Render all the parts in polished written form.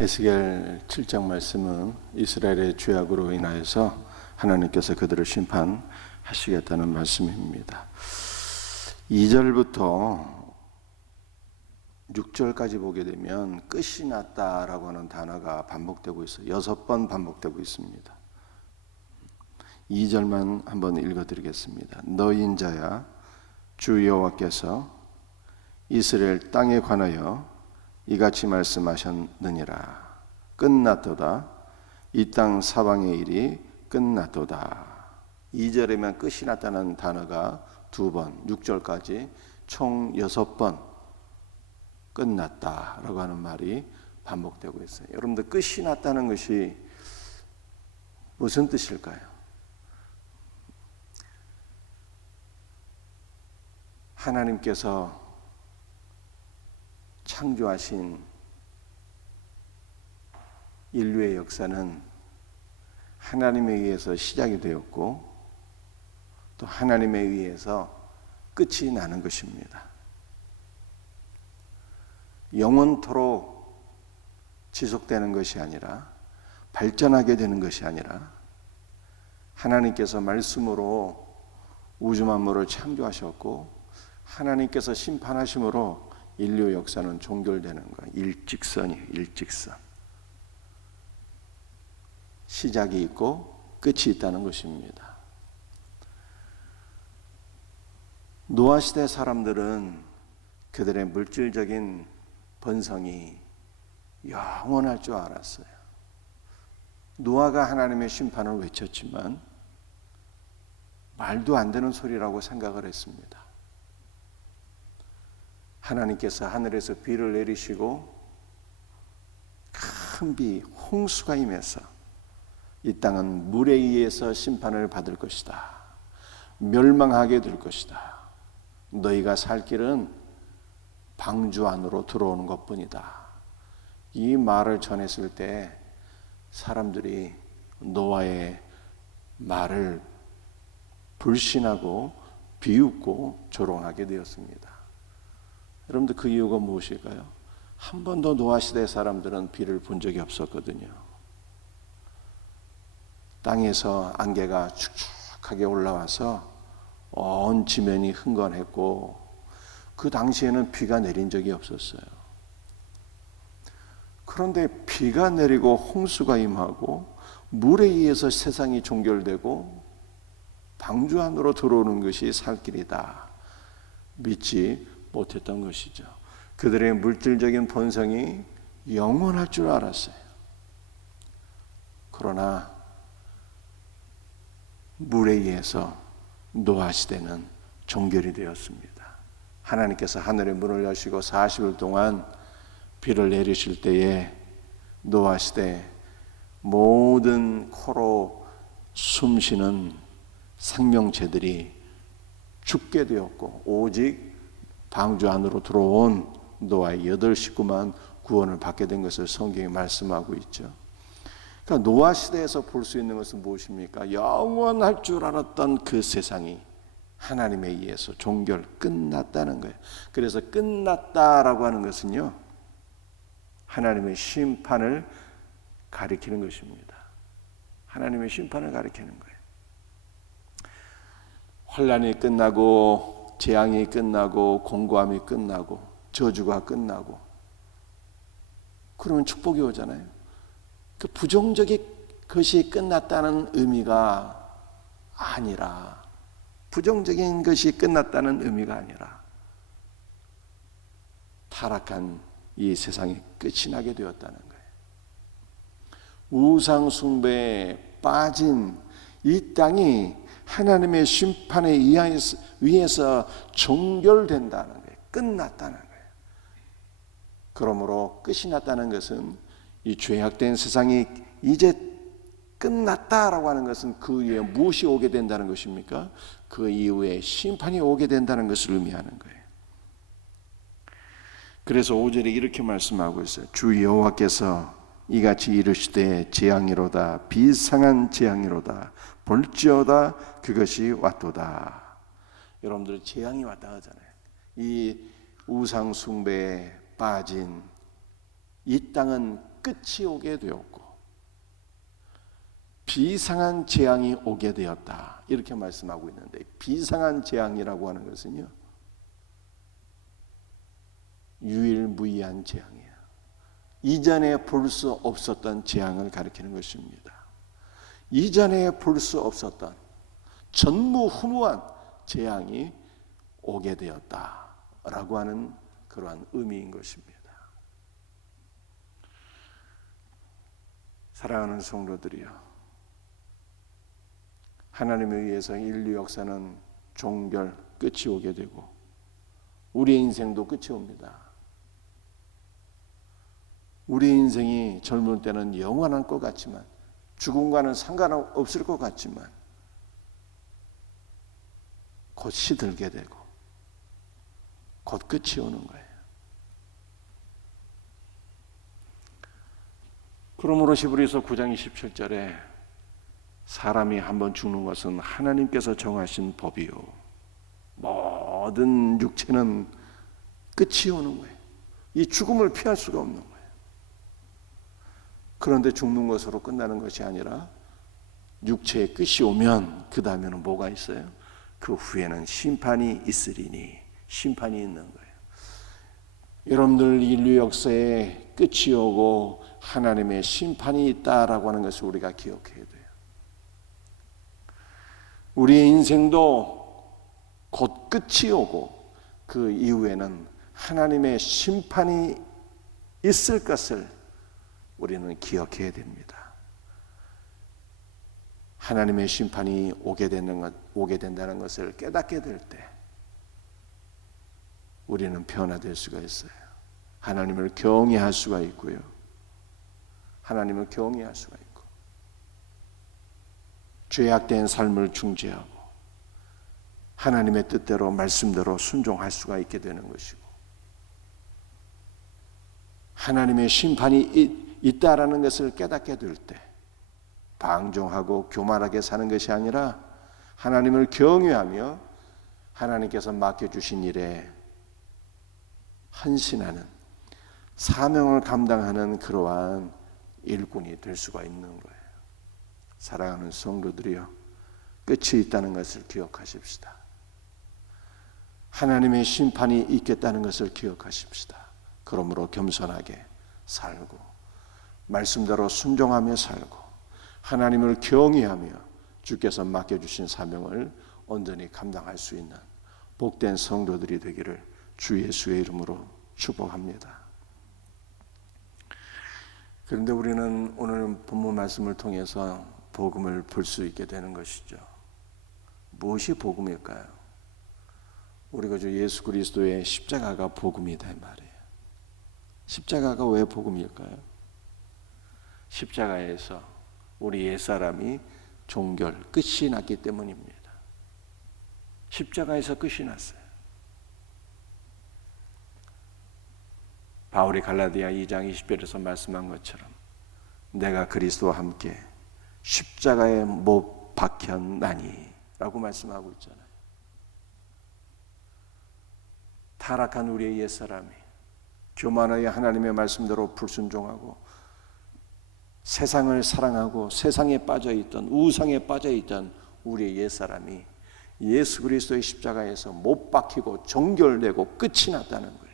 에스겔 7장 말씀은 이스라엘의 죄악으로 인하여서 하나님께서 그들을 심판하시겠다는 말씀입니다. 2절부터 6절까지 보게 되면 끝이 났다라고 하는 단어가 반복되고 있어요. 6번 반복되고 있습니다. 2절만 한번 읽어드리겠습니다. 너인 자야, 주 여호와께서 이스라엘 땅에 관하여 이같이 말씀하셨느니라. 끝났도다. 이 땅 사방의 일이 끝났도다. 2절에만 끝이 났다는 단어가 2번, 6절까지 총 6번 끝났다라고 하는 말이 반복되고 있어요. 여러분들, 끝이 났다는 것이 무슨 뜻일까요? 하나님께서 창조하신 인류의 역사는 하나님에 의해서 시작이 되었고 또 하나님에 의해서 끝이 나는 것입니다. 영원토록 지속되는 것이 아니라, 발전하게 되는 것이 아니라, 하나님께서 말씀으로 우주 만물을 창조하셨고 하나님께서 심판하심으로 인류 역사는 종결되는 거예요. 일직선이에요. 일직선. 시작이 있고 끝이 있다는 것입니다. 노아 시대 사람들은 그들의 물질적인 번성이 영원할 줄 알았어요. 노아가 하나님의 심판을 외쳤지만 말도 안 되는 소리라고 생각을 했습니다. 하나님께서 하늘에서 비를 내리시고 큰 비, 홍수가 임해서 이 땅은 물에 의해서 심판을 받을 것이다. 멸망하게 될 것이다. 너희가 살 길은 방주 안으로 들어오는 것뿐이다. 이 말을 전했을 때 사람들이 노아의 말을 불신하고 비웃고 조롱하게 되었습니다. 여러분들, 그 이유가 무엇일까요? 한 번도 노아 시대 사람들은 비를 본 적이 없었거든요. 땅에서 안개가 축축하게 올라와서 온 지면이 흥건했고 그 당시에는 비가 내린 적이 없었어요. 그런데 비가 내리고 홍수가 임하고 물에 의해서 세상이 종결되고 방주 안으로 들어오는 것이 살 길이다. 믿지 못했던 것이죠. 그들의 물질적인 본성이 영원할 줄 알았어요. 그러나 물에 의해서 노아 시대는 종결이 되었습니다. 하나님께서 하늘의 문을 여시고 40일 동안 비를 내리실 때에 노아 시대 모든 코로 숨쉬는 생명체들이 죽게 되었고 오직 방주 안으로 들어온 노아의 8 식구만 구원을 받게 된 것을 성경이 말씀하고 있죠. 그러니까 노아 시대에서 볼 수 있는 것은 무엇입니까? 영원할 줄 알았던 그 세상이 하나님에 의해서 종결 끝났다는 거예요. 그래서 끝났다라고 하는 것은요, 하나님의 심판을 가리키는 것입니다. 하나님의 심판을 가리키는 거예요. 환난이 끝나고 재앙이 끝나고 공고함이 끝나고 저주가 끝나고 그러면 축복이 오잖아요. 그 부정적인 것이 끝났다는 의미가 아니라, 부정적인 것이 끝났다는 의미가 아니라 타락한 이 세상이 끝이 나게 되었다는 거예요. 우상 숭배에 빠진 이 땅이 하나님의 심판에 의해서 종결된다는 거예요. 끝났다는 거예요. 그러므로 끝이 났다는 것은 이 죄악된 세상이 이제 끝났다라고 하는 것은 그 이후에 무엇이 오게 된다는 것입니까? 그 이후에 심판이 오게 된다는 것을 의미하는 거예요. 그래서 5절에 이렇게 말씀하고 있어요. 주 여호와께서 이같이 이르시되 재앙이로다, 비상한 재앙이로다, 볼지어다 그것이 왔도다. 여러분들, 재앙이 왔다 하잖아요. 이 우상 숭배에 빠진 이 땅은 끝이 오게 되었고 비상한 재앙이 오게 되었다. 이렇게 말씀하고 있는데, 비상한 재앙이라고 하는 것은요, 유일무이한 재앙이에요. 이전에 볼 수 없었던 재앙을 가리키는 것입니다. 이전에 볼 수 없었던 전무후무한 재앙이 오게 되었다라고 하는 그러한 의미인 것입니다. 사랑하는 성도들이여, 하나님에 의해서 인류 역사는 종결, 끝이 오게 되고 우리의 인생도 끝이 옵니다. 우리의 인생이 젊을 때는 영원한 것 같지만, 죽음과는 상관없을 것 같지만 곧 시들게 되고 곧 끝이 오는 거예요. 그러므로 히브리서 9장 27절에 사람이 한번 죽는 것은 하나님께서 정하신 법이요, 모든 육체는 끝이 오는 거예요. 이 죽음을 피할 수가 없는 거예요. 그런데 죽는 것으로 끝나는 것이 아니라 육체의 끝이 오면 그 다음에는 뭐가 있어요? 그 후에는 심판이 있으리니, 심판이 있는 거예요. 여러분들, 인류 역사에 끝이 오고 하나님의 심판이 있다라고 하는 것을 우리가 기억해야 돼요. 우리의 인생도 곧 끝이 오고 그 이후에는 하나님의 심판이 있을 것을 우리는 기억해야 됩니다. 하나님의 심판이 오게 된다는 것을 깨닫게 될 때 우리는 변화될 수가 있어요. 하나님을 경외할 수가 있고요. 하나님을 경외할 수가 있고, 죄악된 삶을 중재하고 하나님의 뜻대로, 말씀대로 순종할 수가 있게 되는 것이고, 하나님의 심판이 있다라는 것을 깨닫게 될 때 방종하고 교만하게 사는 것이 아니라 하나님을 경외하며 하나님께서 맡겨주신 일에 헌신하는, 사명을 감당하는 그러한 일꾼이 될 수가 있는 거예요. 사랑하는 성도들이여, 끝이 있다는 것을 기억하십시다. 하나님의 심판이 있겠다는 것을 기억하십시다. 그러므로 겸손하게 살고 말씀대로 순종하며 살고 하나님을 경외하며 주께서 맡겨주신 사명을 온전히 감당할 수 있는 복된 성도들이 되기를 주 예수의 이름으로 축복합니다. 그런데 우리는 오늘 본문 말씀을 통해서 복음을 볼 수 있게 되는 것이죠. 무엇이 복음일까요? 우리가 주 예수 그리스도의 십자가가 복음이다 이 말이에요. 십자가가 왜 복음일까요? 십자가에서 우리 옛사람이 종결, 끝이 났기 때문입니다. 십자가에서 끝이 났어요. 바울이 갈라디아 2장 20절에서 말씀한 것처럼 내가 그리스도와 함께 십자가에 못 박혔나니 라고 말씀하고 있잖아요. 타락한 우리의 옛사람이 교만하여 하나님의 말씀대로 불순종하고 세상을 사랑하고 세상에 빠져있던, 우상에 빠져있던 우리의 옛사람이 예수 그리스도의 십자가에서 못 박히고 정결되고 끝이 났다는 거예요.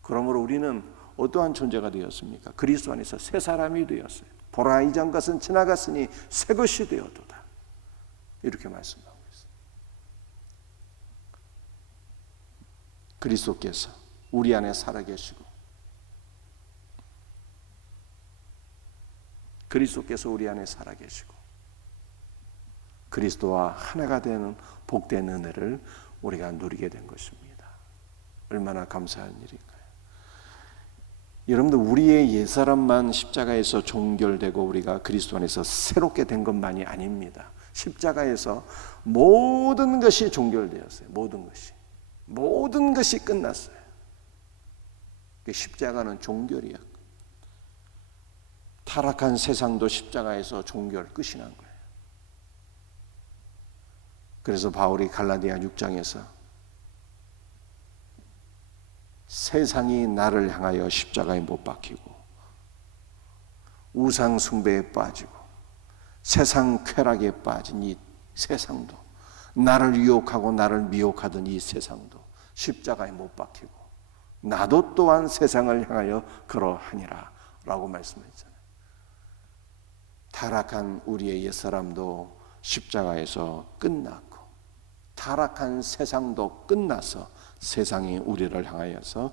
그러므로 우리는 어떠한 존재가 되었습니까? 그리스도 안에서 새 사람이 되었어요. 보라, 이전 것은 지나갔으니 새 것이 되었도다. 이렇게 말씀하고 있어요. 그리스도께서 우리 안에 살아계시고 그리스도께서 우리 안에 살아계시고 그리스도와 하나가 되는 복된 은혜를 우리가 누리게 된 것입니다. 얼마나 감사한 일인가요? 여러분들, 우리의 옛사람만 십자가에서 종결되고 우리가 그리스도 안에서 새롭게 된 것만이 아닙니다. 십자가에서 모든 것이 종결되었어요. 모든 것이 끝났어요. 십자가는 종결이야. 타락한 세상도 십자가에서 종결, 끝이 난 거예요. 그래서 바울이 갈라디아 6장에서 세상이 나를 향하여 십자가에 못 박히고 우상 숭배에 빠지고 세상 쾌락에 빠진 이 세상도, 나를 유혹하고 나를 미혹하던 이 세상도 십자가에 못 박히고 나도 또한 세상을 향하여 그러하니라 라고 말씀했잖아요. 타락한 우리의 옛사람도 십자가에서 끝났고 타락한 세상도 끝나서 세상이 우리를 향하여서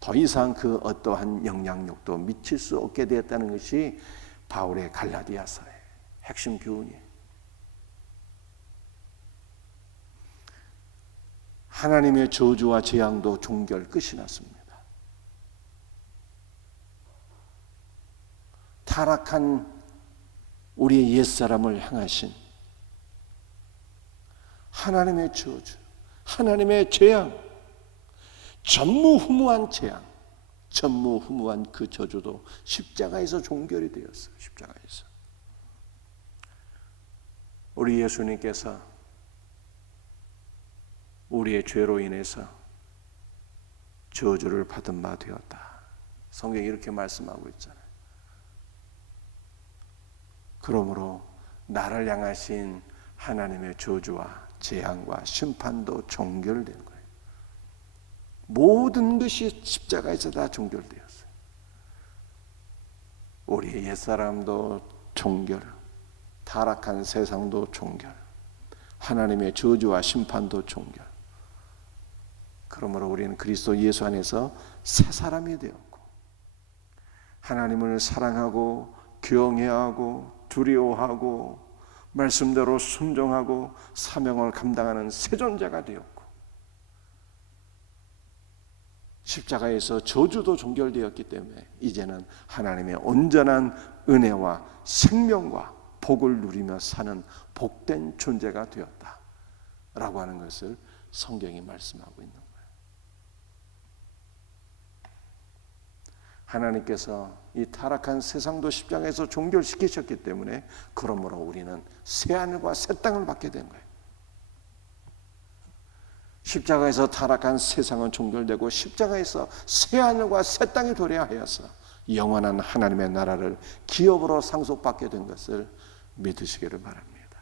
더 이상 그 어떠한 영향력도 미칠 수 없게 되었다는 것이 바울의 갈라디아서의 핵심 교훈이에요. 하나님의 저주와 재앙도 종결 끝이 났습니다. 타락한 우리의 옛사람을 향하신 하나님의 저주, 하나님의 재앙, 전무후무한 재앙, 전무후무한 그 저주도 십자가에서 종결이 되었어요. 십자가에서. 우리 예수님께서 우리의 죄로 인해서 저주를 받은 바 되었다. 성경이 이렇게 말씀하고 있잖아요. 그러므로 나를 향하신 하나님의 저주와 재앙과 심판도 종결된 거예요. 모든 것이 십자가에서 다 종결되었어요. 우리의 옛사람도 종결, 타락한 세상도 종결, 하나님의 저주와 심판도 종결. 그러므로 우리는 그리스도 예수 안에서 새 사람이 되었고 하나님을 사랑하고 경외하고 두려워하고 말씀대로 순종하고 사명을 감당하는 새 존재가 되었고 십자가에서 저주도 종결되었기 때문에 이제는 하나님의 온전한 은혜와 생명과 복을 누리며 사는 복된 존재가 되었다라고 하는 것을 성경이 말씀하고 있는 거예요. 하나님께서 이 타락한 세상도 십자가에서 종결시키셨기 때문에 그러므로 우리는 새하늘과 새 땅을 받게 된 거예요. 십자가에서 타락한 세상은 종결되고 십자가에서 새하늘과 새 땅이 도래하여서 영원한 하나님의 나라를 기업으로 상속받게 된 것을 믿으시기를 바랍니다.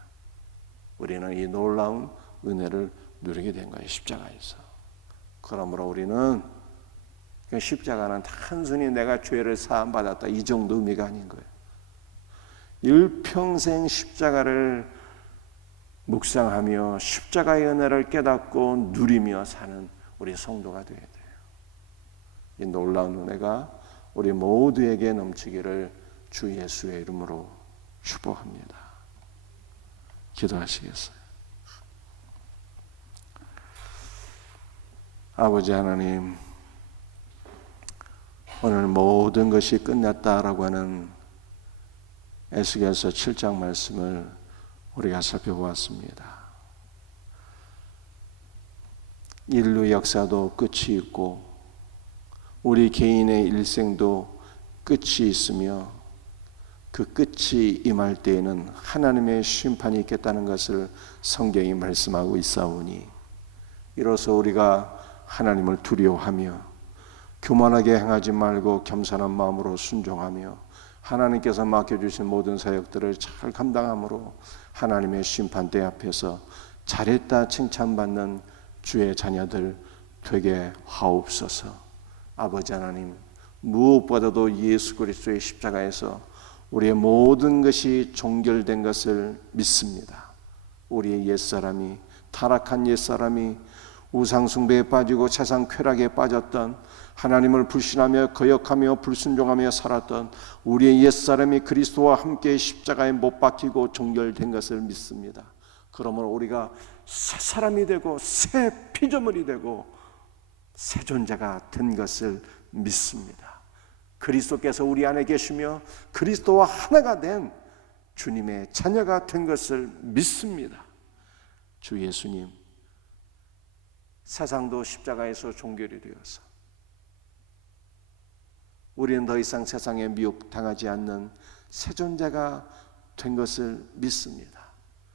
우리는 이 놀라운 은혜를 누리게 된 거예요. 십자가에서. 그러므로 우리는 십자가는 단순히 내가 죄를 사함받았다 이 정도 의미가 아닌 거예요. 일평생 십자가를 묵상하며 십자가의 은혜를 깨닫고 누리며 사는 우리 성도가 되어야 돼요. 이 놀라운 은혜가 우리 모두에게 넘치기를 주 예수의 이름으로 축복합니다. 기도하시겠어요? 아버지 하나님, 오늘 모든 것이 끝났다라고 하는 에스겔서 7장 말씀을 우리가 살펴보았습니다. 인류 역사도 끝이 있고 우리 개인의 일생도 끝이 있으며 그 끝이 임할 때에는 하나님의 심판이 있겠다는 것을 성경이 말씀하고 있사오니 이로써 우리가 하나님을 두려워하며 교만하게 행하지 말고 겸손한 마음으로 순종하며 하나님께서 맡겨주신 모든 사역들을 잘 감당함으로 하나님의 심판대 앞에서 잘했다 칭찬받는 주의 자녀들 되게 하옵소서. 아버지 하나님, 무엇보다도 예수 그리스도의 십자가에서 우리의 모든 것이 종결된 것을 믿습니다. 우리의 옛사람이, 타락한 옛사람이 우상 숭배에 빠지고 세상 쾌락에 빠졌던, 하나님을 불신하며 거역하며 불순종하며 살았던 우리의 옛사람이 그리스도와 함께 십자가에 못 박히고 종결된 것을 믿습니다. 그러므로 우리가 새 사람이 되고 새 피조물이 되고 새 존재가 된 것을 믿습니다. 그리스도께서 우리 안에 계시며 그리스도와 하나가 된 주님의 자녀가 된 것을 믿습니다. 주 예수님, 세상도 십자가에서 종결이 되어서 우리는 더 이상 세상에 미혹당하지 않는 새 존재가 된 것을 믿습니다.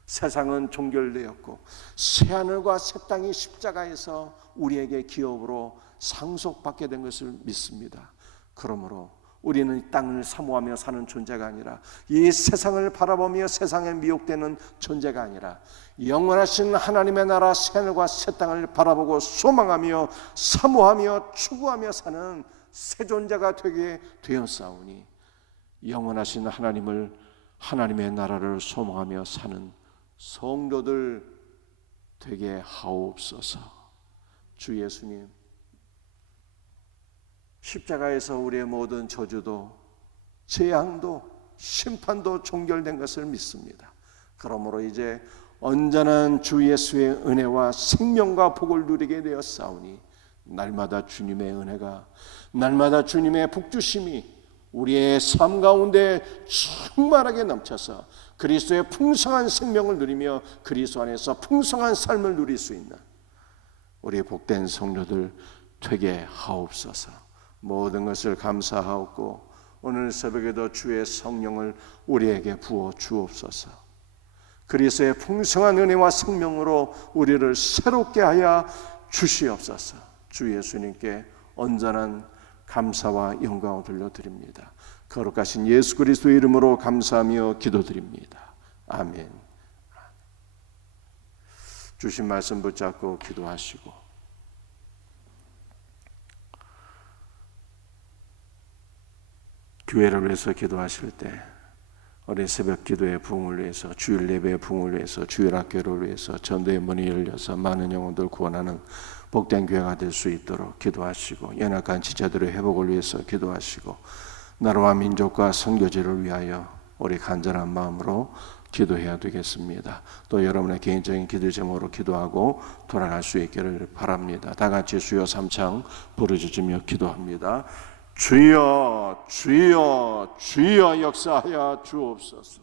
세상은 종결되었고 새하늘과 새 땅이 십자가에서 우리에게 기업으로 상속받게 된 것을 믿습니다. 그러므로 우리는 이 땅을 사모하며 사는 존재가 아니라, 이 세상을 바라보며 세상에 미혹되는 존재가 아니라, 영원하신 하나님의 나라 새하늘과 새 땅을 바라보고 소망하며 사모하며 추구하며 사는 새 존재가 되게 되었사오니, 영원하신 하나님의 나라를 소망하며 사는 성도들 되게 하옵소서. 주 예수님, 십자가에서 우리의 모든 저주도 재앙도 심판도 종결된 것을 믿습니다. 그러므로 이제 온전한 주 예수의 은혜와 생명과 복을 누리게 되었사오니, 날마다 주님의 은혜가, 날마다 주님의 복주심이 우리의 삶 가운데 충만하게 넘쳐서 그리스도의 풍성한 생명을 누리며 그리스도 안에서 풍성한 삶을 누릴 수 있는 우리 복된 성도들 되게 하옵소서. 모든 것을 감사하옵고 오늘 새벽에도 주의 성령을 우리에게 부어 주옵소서. 그리스도의 풍성한 은혜와 생명으로 우리를 새롭게 하여 주시옵소서. 주 예수님께 온전한 감사와 영광을 돌려드립니다. 거룩하신 예수 그리스도의 이름으로 감사하며 기도드립니다. 아멘. 주신 말씀 붙잡고 기도하시고, 교회를 위해서 기도하실 때 어린 새벽 기도의 부흥을 위해서, 주일 예배의 부흥을 위해서, 주일 학교를 위해서 전도의 문이 열려서 많은 영혼들 구원하는 복된 교회가 될 수 있도록 기도하시고, 연약한 지체들의 회복을 위해서 기도하시고, 나라와 민족과 선교지를 위하여 우리 간절한 마음으로 기도해야 되겠습니다. 또 여러분의 개인적인 기도 제목으로 기도하고 돌아갈 수 있기를 바랍니다. 다 같이 수요 3창 부르짖으며 기도합니다. 주여 주여 주여 역사하여 주옵소서.